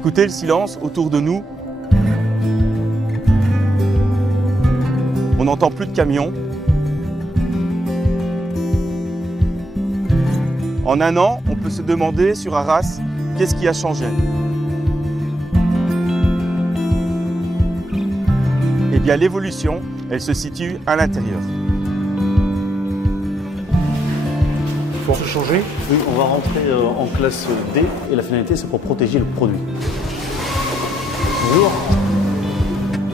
Écoutez le silence autour de nous. On n'entend plus de camions. En un an, on peut se demander sur Arras, qu'est-ce qui a changé? Eh bien, l'évolution, elle se situe à l'intérieur. Pour se changer, oui, on va rentrer en classe D et la finalité c'est pour protéger le produit. Bonjour.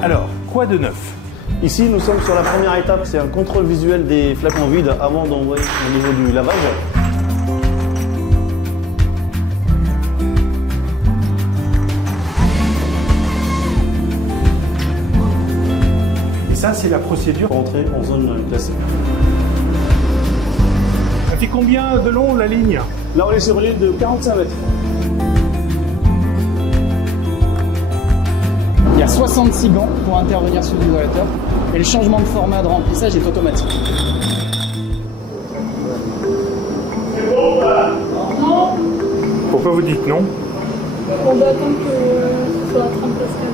Alors, quoi de neuf? Ici nous sommes sur la première étape, c'est un contrôle visuel des flacons vides avant d'envoyer au niveau du lavage. Et ça, c'est la procédure Pour entrer en zone classée. Ça fait combien de long la ligne? Là on est sur une ligne de 45 mètres. Il y a 66 gants pour intervenir sur l'isolateur et le changement de format de remplissage est automatique. Pourquoi vous dites non? On doit attendre que ce soit à 30 pascal.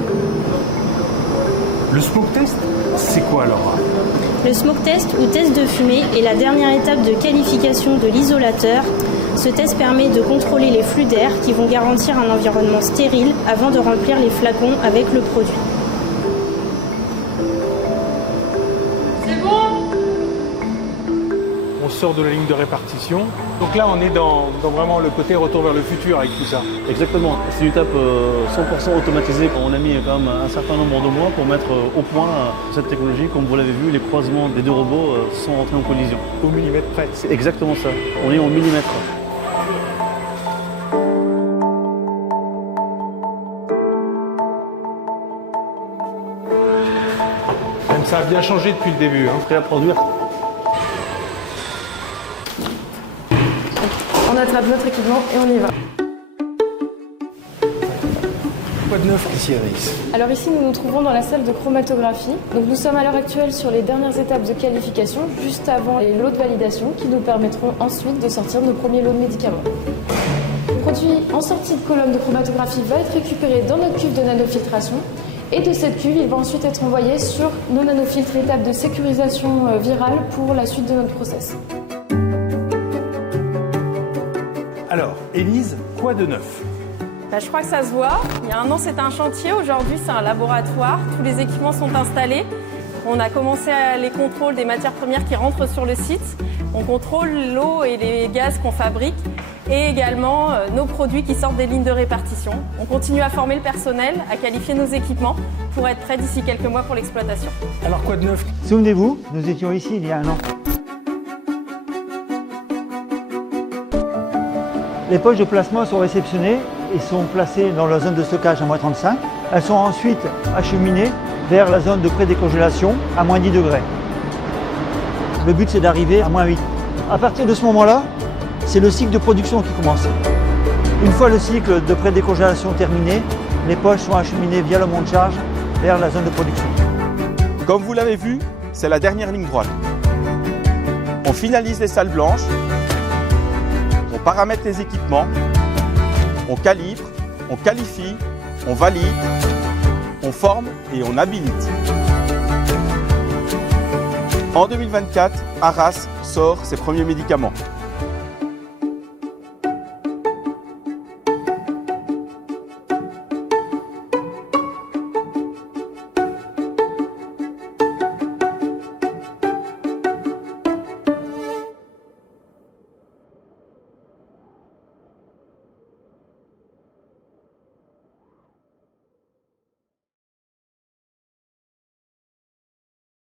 Le smoke test, c'est quoi alors? Le smoke test ou test de fumée est la dernière étape de qualification de l'isolateur. Ce test permet de contrôler les flux d'air qui vont garantir un environnement stérile avant de remplir les flacons avec le produit. C'est bon? On sort de la ligne de répartition. Donc là, on est dans vraiment le côté retour vers le futur avec tout ça. Exactement, c'est une étape 100% automatisée. On a mis quand même un certain nombre de mois pour mettre au point cette technologie. Comme vous l'avez vu, les croisements des deux robots sont entrés en collision. Au millimètre près. C'est exactement ça, on est au millimètre. Même ça a bien changé depuis le début. Prêt à produire. On attrape notre équipement et on y va. Quoi de neuf ici, Anaïs? Alors ici, nous nous trouvons dans la salle de chromatographie. Donc nous sommes à l'heure actuelle sur les dernières étapes de qualification, juste avant les lots de validation qui nous permettront ensuite de sortir nos premiers lots de médicaments. Le produit en sortie de colonne de chromatographie va être récupéré dans notre cuve de nanofiltration. Et de cette cuve, il va ensuite être envoyé sur nos nanofiltres, étape de sécurisation virale pour la suite de notre process. Alors, Élise, quoi de neuf? Je crois que ça se voit. Il y a un an, c'était un chantier. Aujourd'hui, c'est un laboratoire. Tous les équipements sont installés. On a commencé les contrôles des matières premières qui rentrent sur le site. On contrôle l'eau et les gaz qu'on fabrique et également nos produits qui sortent des lignes de répartition. On continue à former le personnel, à qualifier nos équipements pour être prêts d'ici quelques mois pour l'exploitation. Alors, quoi de neuf? Souvenez-vous, nous étions ici il y a un an. Les poches de plasma sont réceptionnées et sont placées dans la zone de stockage à moins 35. Elles sont ensuite acheminées vers la zone de pré-décongélation à moins 10 degrés. Le but c'est d'arriver à moins 8. À partir de ce moment-là, c'est le cycle de production qui commence. Une fois le cycle de pré-décongélation terminé, les poches sont acheminées via le monte-charge vers la zone de production. Comme vous l'avez vu, c'est la dernière ligne droite. On finalise les salles blanches, on paramètre les équipements, on calibre, on qualifie, on valide, on forme et on habilite. En 2024, Arras sort ses premiers médicaments.